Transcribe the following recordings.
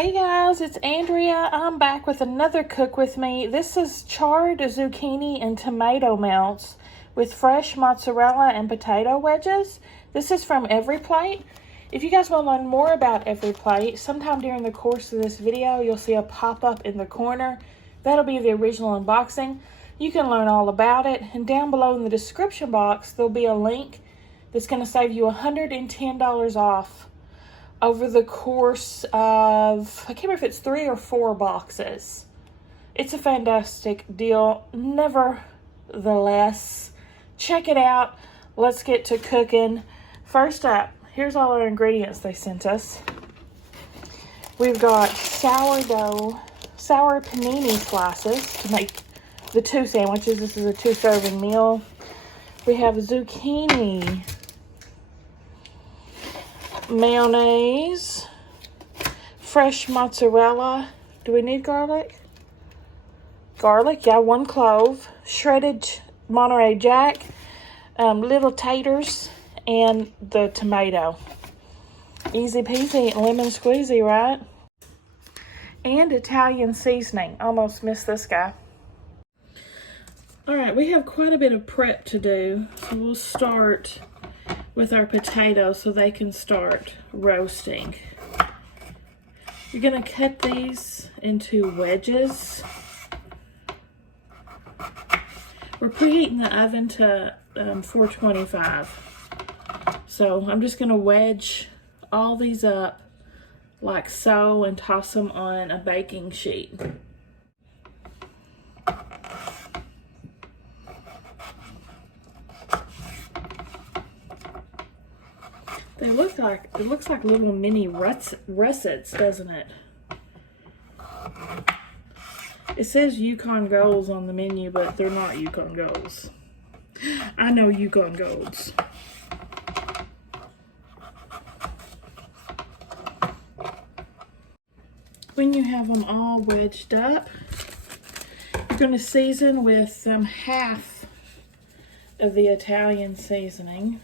Hey guys, it's Andrea. I'm back with another cook with me. This is charred zucchini and tomato melts with fresh mozzarella and potato wedges. This is from Every Plate. If you guys want to learn more about Every Plate, sometime during the course of this video, you'll see a pop-up in the corner. That'll be the original unboxing. You can learn all about it. And down below in the description box, there'll be a link that's going to save you $110 off over the course of, I can't remember if it's 3 or 4 boxes. It's a fantastic deal. Nevertheless, check it out. Let's get to cooking. First up, here's all our ingredients they sent us. We've got sour panini slices to make the 2 sandwiches. This is a 2-serving meal. We have zucchini, mayonnaise, fresh mozzarella. Do we need garlic? Garlic, yeah, 1 clove, shredded Monterey Jack, little taters, and the tomato. Easy peasy, lemon squeezy, right? And Italian seasoning. Almost missed this guy. All right, we have quite a bit of prep to do, so we'll start with our potatoes so they can start roasting. You're gonna cut these into wedges. We're preheating the oven to 425. So I'm just gonna wedge all these up like so and toss them on a baking sheet. They look like, it looks like little mini russets, doesn't it? It says Yukon Golds on the menu, but they're not Yukon Golds. I know Yukon Golds. When you have them all wedged up, you're going to season with half of the Italian seasoning.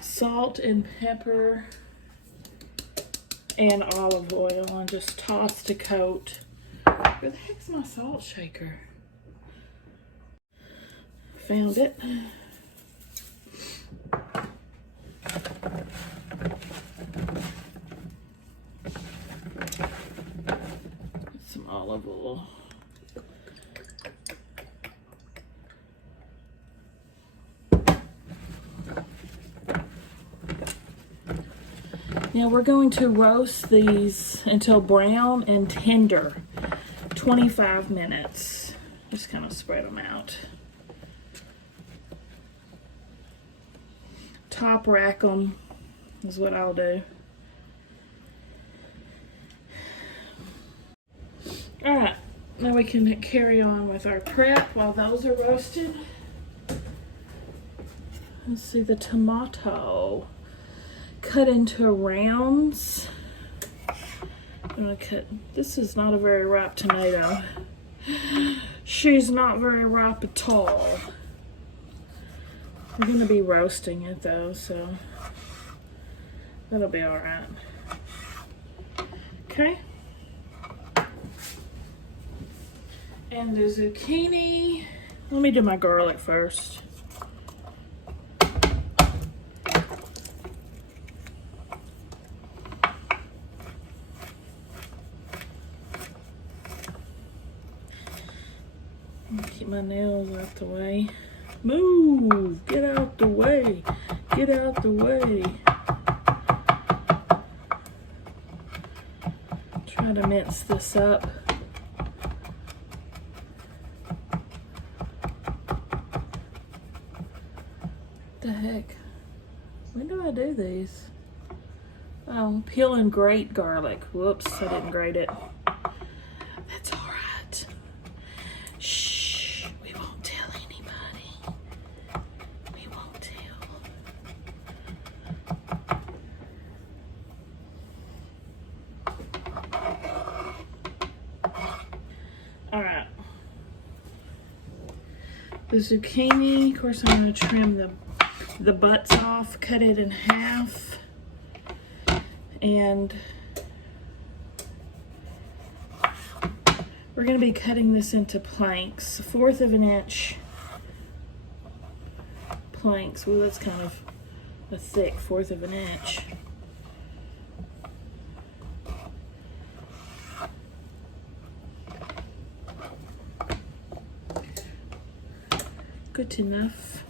Salt and pepper and olive oil, and just toss to coat. Where the heck's my salt shaker? Found it. Some olive oil. Now we're going to roast these until brown and tender, 25 minutes. Just kind of spread them out. Top rack them is what I'll do. All right, now we can carry on with our prep while those are roasted. Let's see, the tomato. Cut into rounds. I'm gonna cut, this is not a very ripe tomato. She's not very ripe at all. I'm gonna be roasting it though, so that'll be all right. Okay. And the zucchini, let me do my garlic first. Keep my nails out the way. Move! Get out the way! Get out the way! Try to mince this up. The heck? When do I do these? Oh, peel and grate garlic. Whoops, I didn't grate it. That's all right. Shh, we won't tell anybody. We won't tell. All right. The zucchini, of course, I'm going to trim the butts off, cut it in half. And we're going to be cutting this into planks, 1/4 of an inch planks. Well, that's kind of a thick 1/4 of an inch. Good enough.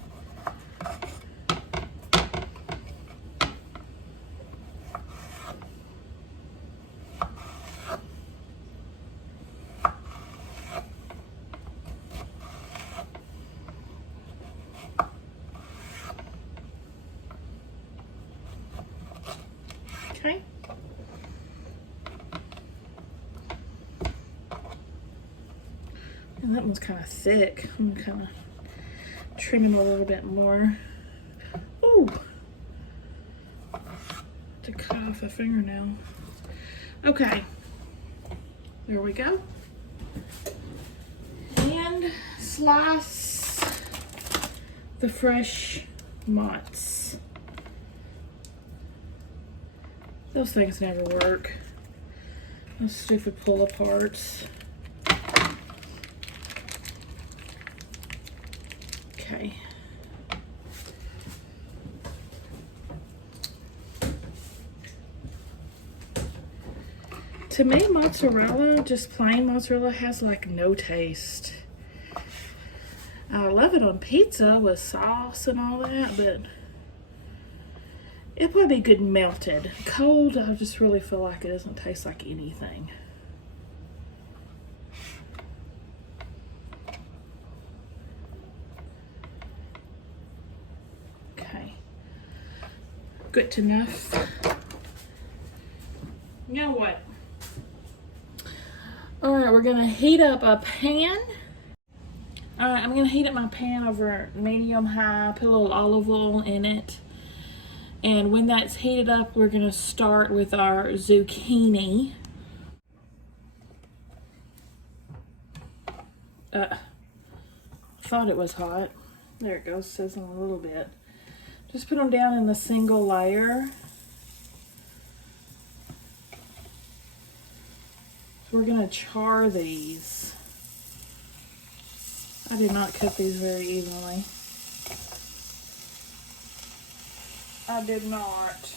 Okay. And that one's kind of thick. I'm kind of trimming a little bit more. Ooh! To cut off a fingernail. Okay. There we go. And slice the fresh mozz. Those things never work. Those stupid pull aparts. Okay. To me, mozzarella, just plain mozzarella, has like no taste. I love it on pizza with sauce and all that, but it'd probably be good melted. Cold, I just really feel like it doesn't taste like anything. Okay. Good enough. Now what? Alright, we're gonna heat up a pan. Alright, I'm gonna heat up my pan over medium high, put a little olive oil in it. And when that's heated up, we're gonna start with our zucchini. Thought it was hot. There it goes, sizzling a little bit. Just put them down in a single layer. We're gonna char these. I did not cut these very evenly. I did not.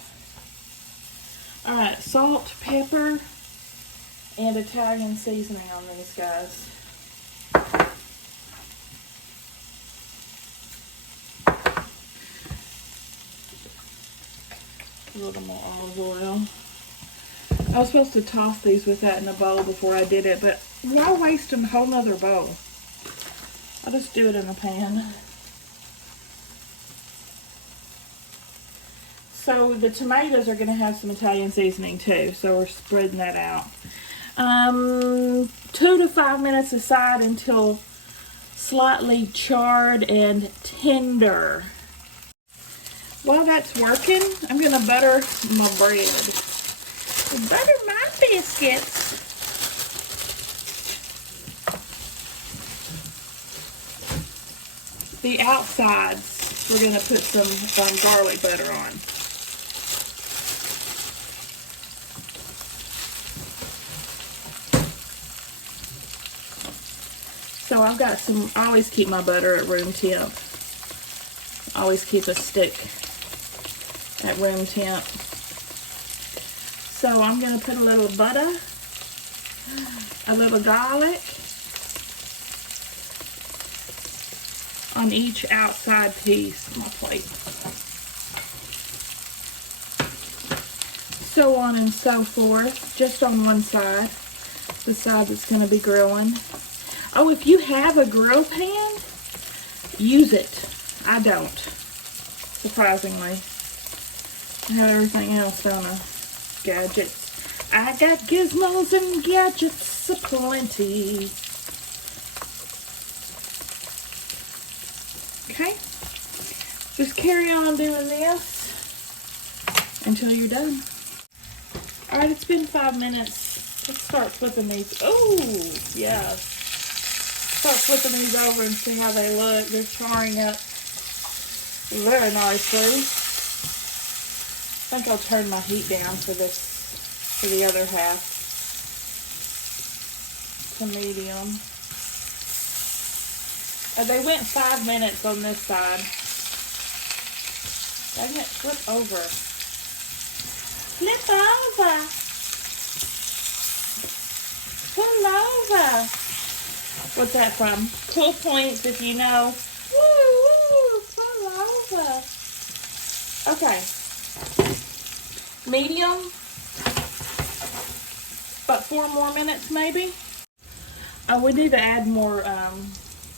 Alright, salt, pepper, and Italian seasoning on these guys. A little more olive oil. I was supposed to toss these with that in a bowl before I did it, but why waste a whole nother bowl? I'll just do it in a pan. So the tomatoes are going to have some Italian seasoning too, so we're spreading that out. 2 to 5 minutes aside until slightly charred and tender. While that's working, I'm going to butter my bread. Butter my biscuits. The outsides, we're going to put some garlic butter on. So I've got some, I always keep my butter at room temp. I always keep a stick at room temp. So I'm going to put a little butter, a little garlic on each outside piece of my plate. So on and so forth, just on one side, the side that's going to be grilling. Oh, if you have a grill pan, use it. I don't, surprisingly. I have everything else, don't I? Gadgets. I got gizmos and gadgets aplenty. Okay. Just carry on doing this until you're done. Alright, it's been 5 minutes. Let's start flipping these. Oh, yeah. Start flipping these over and see how they look. They're charring up very nicely. think I'll turn my heat down for this, for the other half to medium. They went 5 minutes on this side. Dang it, flip over. Flip over. Pull over. What's that from? Cool Points, if you know. Woo, pull over. Okay. Medium. About 4 more minutes, maybe. Oh, we need to add more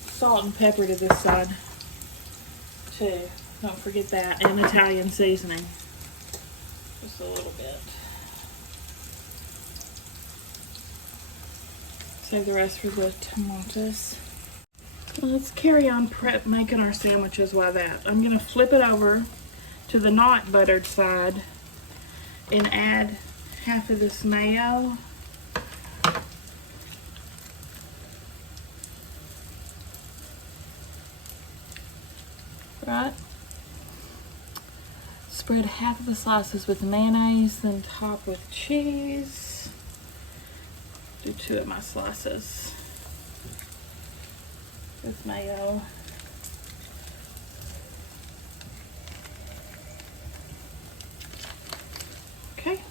salt and pepper to this side, too. Don't forget that. And Italian seasoning. Just a little bit. Save the rest for the tomatoes. Let's carry on making our sandwiches while that. I'm going to flip it over to the not buttered side and add half of this mayo. Right? Spread half of the slices with mayonnaise, then top with cheese. Do 2 of my slices with mayo. Okay,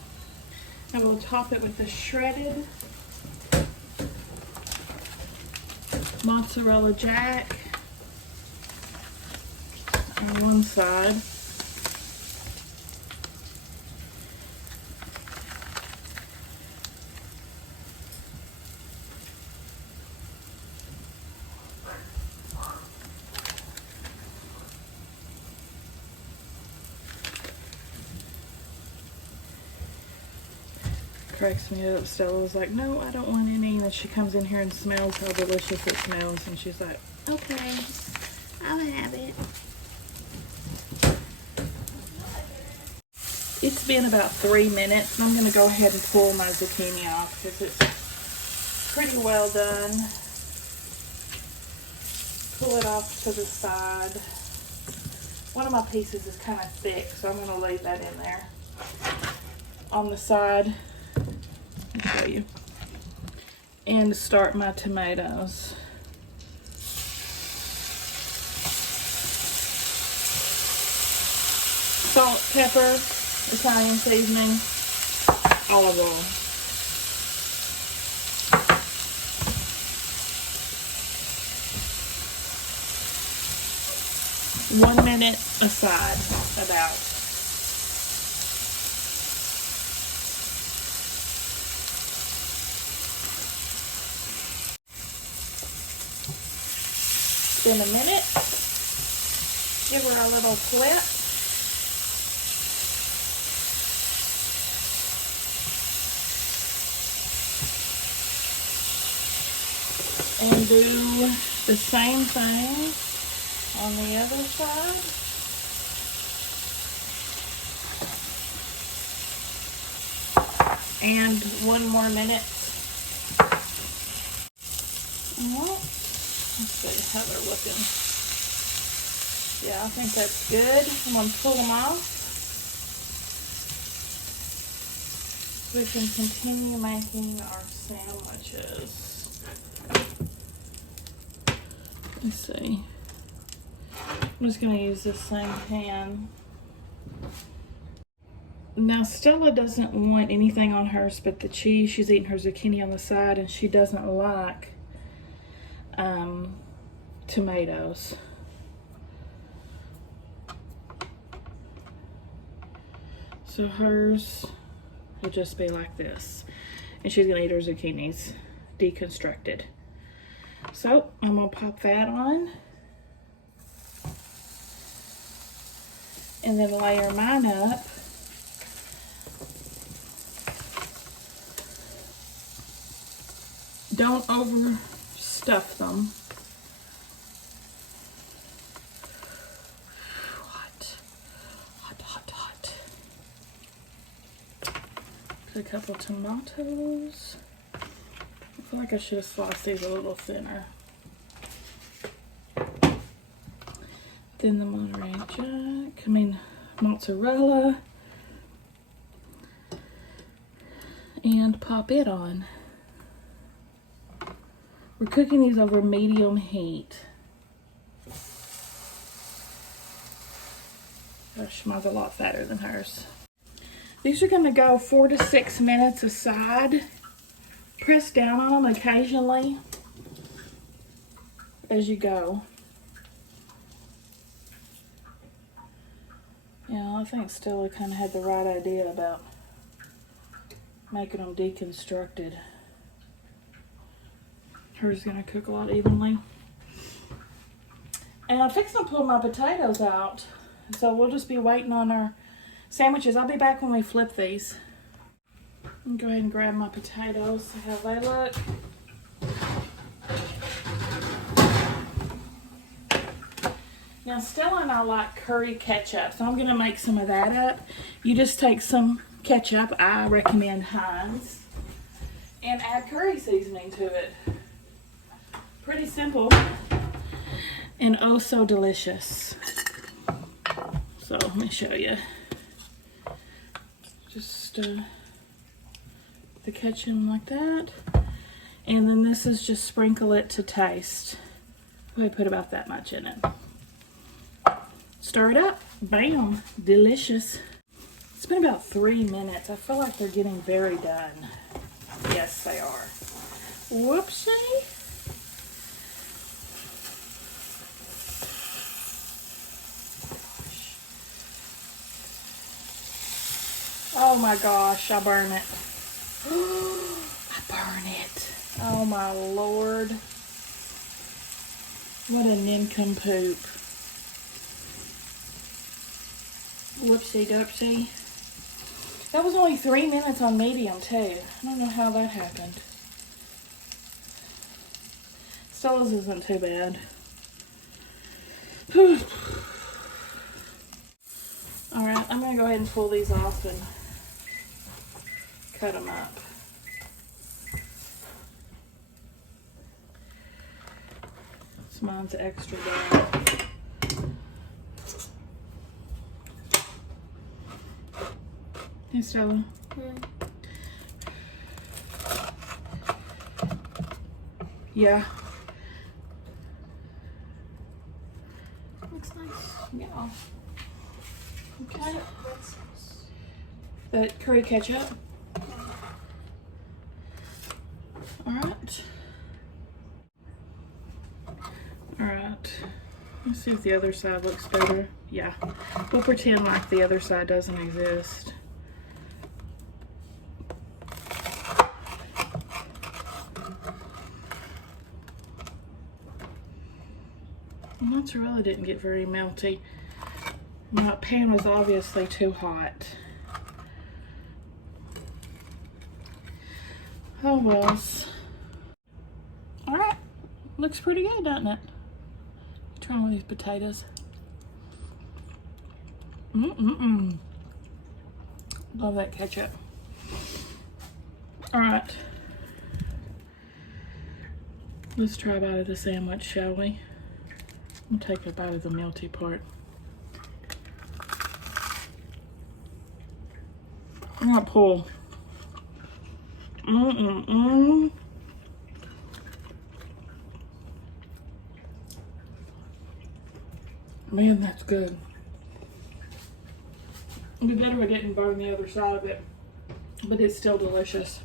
and we'll top it with the shredded mozzarella jack on one side. Cracks me up. Stella was like, no, I don't want any. And then she comes in here and smells how delicious it smells. And she's like, okay, I'll have it. It's been about 3 minutes. And I'm going to go ahead and pull my zucchini off because it's pretty well done. Pull it off to the side. One of my pieces is kind of thick, so I'm going to leave that in there. On the side. I'll show you. And start my tomatoes. Salt, pepper, Italian seasoning, olive oil. One minute aside, about. In a minute, give her a little flip. And do the same thing on the other side. And 1 more minute. Well, let's see how they're looking. Yeah, I think that's good. I'm going to pull them off. So we can continue making our sandwiches. Let's see. I'm just going to use this same pan. Now, Stella doesn't want anything on hers but the cheese. She's eating her zucchini on the side, and she doesn't like tomatoes. So hers will just be like this. And she's going to eat her zucchinis deconstructed. So I'm going to pop that on. And then layer mine up. Don't overstuff them. Hot. Hot, hot, hot. Put a couple tomatoes. I feel like I should have sliced these a little thinner. Then the mozzarella. and pop it on. We're cooking these over medium heat. Gosh, mine's a lot fatter than hers. These are gonna go 4 to 6 minutes aside. Press down on them occasionally as you go. Yeah, I think Stella kind of had the right idea about making them deconstructed. Hers is gonna cook a lot evenly. And I'm fixing to pull my potatoes out, so we'll just be waiting on our sandwiches. I'll be back when we flip these. I'm gonna go ahead and grab my potatoes, see how they look. Now Stella and I like curry ketchup, so I'm gonna make some of that up. You just take some ketchup, I recommend Heinz, and add curry seasoning to it. Pretty simple and oh so delicious. So let me show you. Just the ketchup like that, and then this is just sprinkle it to taste. I put about that much in it. Stir it up. Bam. Delicious. It's been about 3 minutes. I feel like they're getting very done. Yes, they are. Whoopsie. Oh my gosh, I burn it. I burn it. Oh my Lord. What a nincompoop. Whoopsie doopsie. That was only 3 minutes on medium too. I don't know how that happened. Stella's isn't too bad. Alright, I'm gonna go ahead and pull these off and cut them up. This mine's extra bad. Hey, Stella. Yeah. Looks nice. Yeah. Okay. The curry ketchup. Alright. Alright. Let's see if the other side looks better. Yeah. We'll pretend like the other side doesn't exist. The mozzarella didn't get very melty. My pan was obviously too hot. Oh well. Alright. Looks pretty good, doesn't it? Try one of these potatoes. Love that ketchup. Alright. Let's try a bite of the sandwich, shall we? I'll take a bite of the melty part. I'm gonna pull. Man, that's good. It'd be better if I didn't burn the other side of it, but it's still delicious.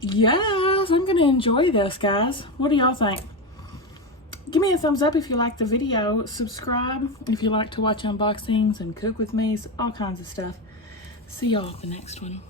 Yes, I'm gonna enjoy this, guys. What do y'all think? Give me a thumbs up if you like the video. Subscribe if you like to watch unboxings and cook with me. All kinds of stuff. See y'all at the next one.